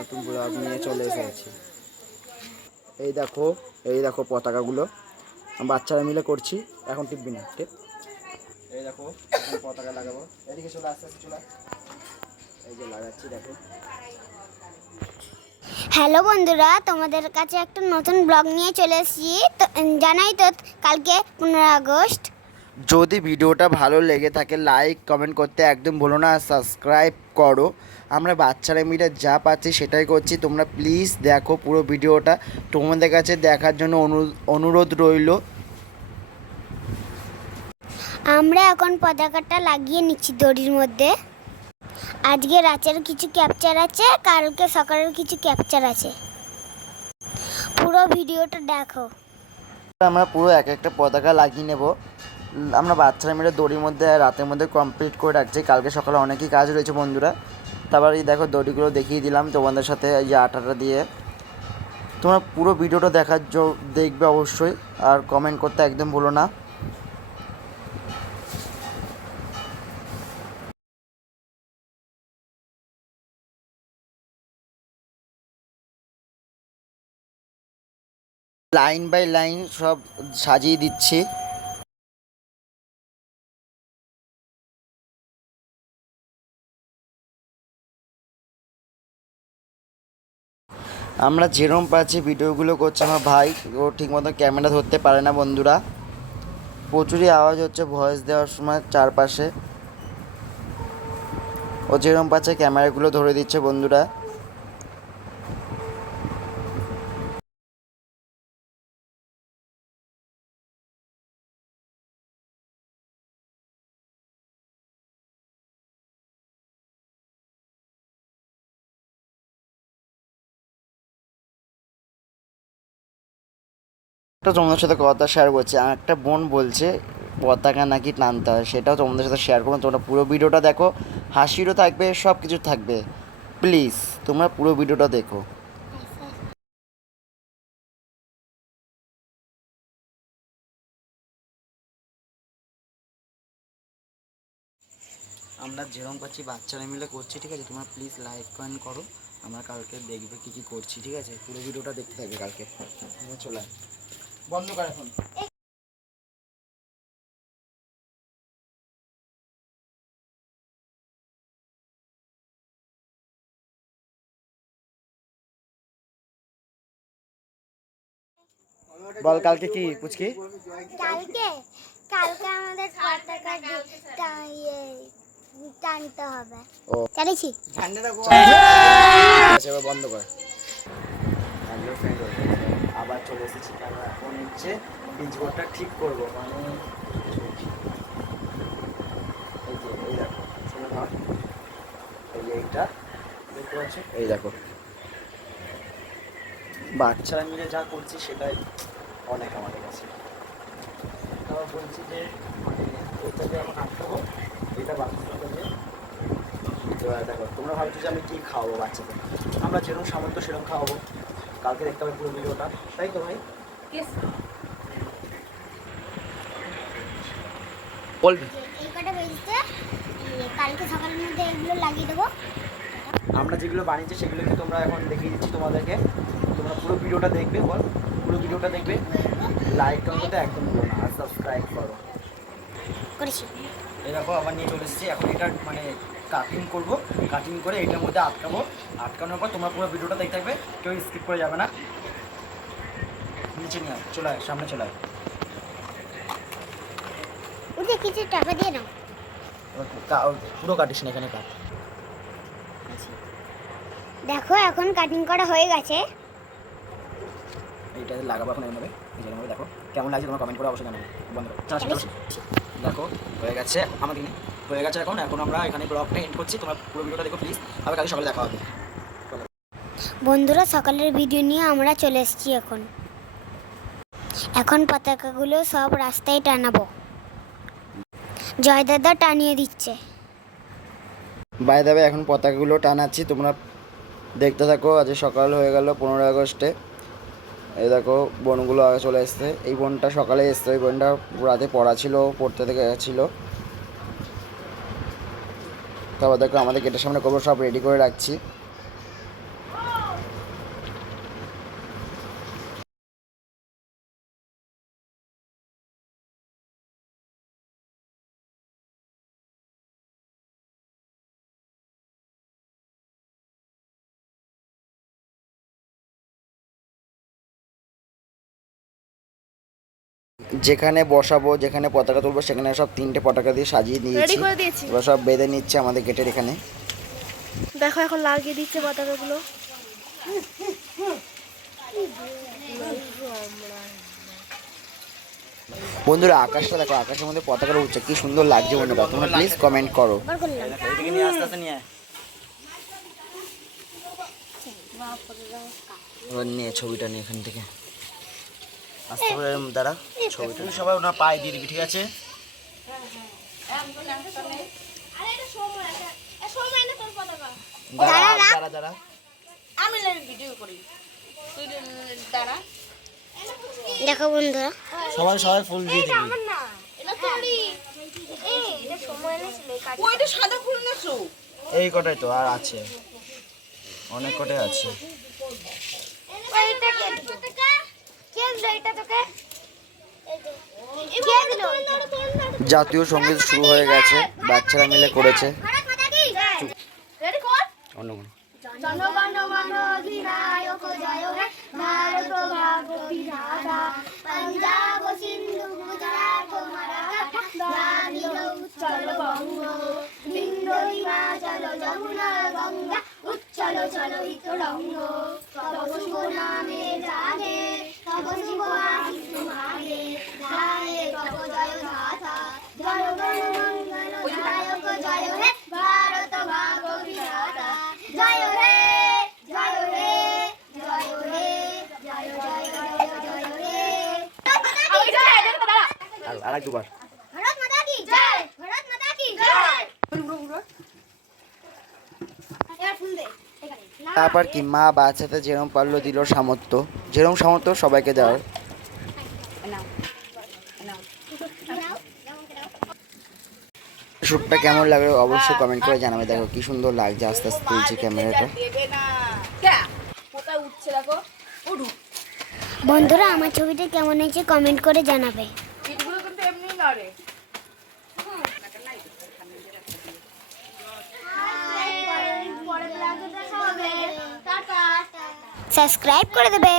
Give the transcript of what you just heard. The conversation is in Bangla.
নতুন ব্লগ নিয়ে চলে এসেছি। এই দেখো এই দেখো পতাকাগুলো। বাচ্চারা মিলে করছি, এখন টিপবি না ঠিক এই দেখো পতাকা লাগাবো। এদিকে চলে, আস্তে আস্তে চলে। এই যে লাগাচ্ছি, দেখো। হ্যালো বন্ধুরা, তোমাদের কাছে একটা নতুন ব্লগ নিয়ে চলে এসেছি। তো, জানাই তো, কালকে পনেরো আগস্ট। যদি ভিডিওটা ভালো লেগে থাকে লাইক কমেন্ট করতে একদম ভুলো না আর সাবস্ক্রাইব করো। আমরা বাচ্চারা মিলে যা পাচ্ছি সেটাই করছি। তোমরা প্লিজ দেখো পুরো ভিডিওটা। তোমাদের কাছে দেখার জন্য অনু- অনুরোধ রইল। আমরা এখন পতাকাটা লাগিয়ে নিচ্ছি দড়ির মধ্যে। আজকে রাতের কিছু ক্যাপচার আছে কালকে সকালের কিছু ক্যাপচার আছে। পুরো ভিডিওটা দেখো। আমরা পুরো এক একটা পতাকা লাগিয়ে নেব। আমরা বাচ্চারা মিলে দড়ির মধ্যে রাতের মধ্যে কমপ্লিট করে রাখছি। কালকে সকালে অনেকই কাজ রয়েছে বন্ধুরা। তারপর এই দেখো দড়িগুলো দেখিয়ে দিলাম তোমাদের সাথে, এই যে আটাটা দিয়ে। তোমরা পুরো ভিডিওটা দেখার দেখবে অবশ্যই, আর কমেন্ট করতে একদম ভুলো না। লাইন বাই লাইন সব সাজিয়ে দিচ্ছি। আমরা যেরম পাচ্ছি ভিডিওগুলো করছে, আমার ভাই ও ঠিকমতো ক্যামেরা ধরতে পারে না বন্ধুরা। প্রচুরই আওয়াজ হচ্ছে ভয়েস দেওয়ার সময় চারপাশে। ও যেরম পাচ্ছে ক্যামেরাগুলো ধরে দিচ্ছে বন্ধুরা। একটা তোমাদের সাথে কথা শেয়ার করছি। আর একটা বোন বলছে, পতাকা নাকি টানতে হয়, সেটাও তোমাদের সাথে শেয়ার করব। তোমরা পুরো ভিডিওটা দেখো, হাসিরও থাকবে সব কিছু থাকবে। প্লিজ তোমরা পুরো ভিডিওটা দেখো। আমরা যেরকম পাচ্ছি, বাচ্চারা মিলে করছি, ঠিক আছে? তোমরা প্লিজ লাইক কমেন্ট করো। আমরা কালকে দেখবে কি কি করছি, ঠিক আছে? পুরো ভিডিওটা দেখতে থাকবে কালকে। চলে। বন্ধ কর এখন। বল কালকে কি পুচকি? কালকে? কালকে আমাদের পতাকা দি- টা- ইয়ে, টানতে হবে। ও। চালিয়েছি? আচ্ছা, এবার বন্ধ কর। চলে এসেছি কারণ এখন হচ্ছে পিচবোর্ডটা ঠিক করব। মানে এই যে এই দেখো শুনে এই যে এইটা দেখতে পাচ্ছ? এই দেখো। বাচ্চারা মিলে যা করছি সেটাই অনেক আমাদের কাছে। তারপর বলছি যে মানে এটা যে এখন আটকাবো এটা বাচ্চাদেরকে এবার দেখো তোমরা ভাবছ যে আমি কী খাওয়াবো বাচ্চাদের? আমরা যেরকম সামর্থ্য সেরকম খাওয়াবো। কালকে দেখতে হবে পুরো ভিডিওটা। তাই তো ভাই? বলবি। এই কটা বেজতে কালকে সকালের মধ্যে এগুলো লাগিয়ে দেবো। আমরা যেগুলো বানিয়েছি সেগুলোকে তোমরা এখন দেখিয়ে দিচ্ছি তোমাদেরকে। তোমরা পুরো ভিডিওটা দেখবে বল। পুরো ভিডিওটা দেখবে। লাইক করতে একদম ভুলো না আর সাবস্ক্রাইব করো। করেছি। এই দেখো আবার নিয়ে চলে এসেছি। এখন এটা মানে কাটিং করব। কাটিং করে এটার মধ্যে আটকাবো। আটকানোর পর তোমরা পুরো ভিডিওটা দেখতে থাকবে কেউ স্কিপ করে যাবে না। নিচে নিয়ে চলে আয় সামনে চলে আয়। কিছু টাকা দিয়ে নাও। পুরো কাটিস না এখানে কাট। দেখো এখন কাটিং করা হয়ে গেছে। এইটা লাগাবো এখন নিজের মধ্যে দেখো। কেমন লাগছে তোমরা কমেন্ট করে অবশ্যই জানাবে। বন্ধ করো। চলো, চলো, চলো। দেখো হয়ে গেছে আমাকে নিয়ে হয়ে গেছে এখন। এখন আমরা এখানে ব্লগটা এন্ড করছি। তোমরা পুরো ভিডিওটা দেখো প্লিজ আবার কালকে সকালে দেখা হবে। বন্ধুরা সকালের ভিডিও নিয়ে আমরা চলে এসেছি এখন। এখন পতাকাগুলো সব রাস্তায় টানাবো। জয় দাদা টানিয়ে দিচ্ছে। বাই দাবে এখন পতাকাগুলো টানাচ্ছি। তোমরা দেখতে থাকো আজ সকাল হয়ে গেল পনেরো আগস্টে। এই দেখো বোনগুলো আগে চলে এসছে। এই বোনটা সকালে এসছে। ওই বোনটা রাতে পড়া ছিল পড়তে থেকে গেছিল। তারপর দেখো আমাদের গেটের সামনে কবর সব রেডি করে রাখছি। যেখানে বসাবো যেখানে পতাকা তুলবো সেখানে সব তিনটে পতাকা দিয়ে সাজিয়ে দিয়েছি। এবার সব বেঁধে নিচ্ছে আমাদের গেটের এখানে। দেখো এখন লাগিয়ে দিচ্ছে পতাকাগুলো। বন্ধুরা আকাশটা দেখো আকাশের মধ্যে পতাকাটা উঠছে কি সুন্দর লাগছে বন্ধুরা। তোমরা প্লিজ কমেন্ট করো। নিয়ে ছবিটা নিয়ে এখান থেকে। আস্তে করে দাঁড়া ছবিটা সবাই ওনার পায়ে দিয়ে দিবি ঠিক আছে? দাঁড়া দাঁড়া দাঁড়া। দেখো বন্ধুরা। সবাই সবাই ফুল দিয়ে দিবি। এই কটাই তো আর আছে। অনেক কটাই আছে। জাতীয় সংগীত শুরু হয়ে গেছে বাচ্চারা মিলে করেছে অন্য কোনো। জনগণমন অধিনায়ক জয় হে ভারত ভাগ্য বিধাতা পাঞ্জাব সিন্ধু গুজরাট মারাঠা দ্রাবিড় উচ্চল বঙ্গ বিন্দ হিমাচল যমুনা গঙ্গা উচ্চল চলিত রঙ্গ তব শুভ নামে জাগে তারপর কি মা বাচ্চাতে যেরকম পারল দিল সামর্থ্য? যেরকম সামর্থ্য সবাইকে দেওয়ার। শ্যুটটা কেমন লাগল অবশ্যই কমেন্ট করে জানাবে। দেখো কি সুন্দর লাগছে আস্তে আস্তে তুলছি ক্যামেরাটা। বন্ধুরা আমার ছবিটা কেমন হয়েছে কমেন্ট করে জানাবে। সাবস্ক্রাইব করে দেবে।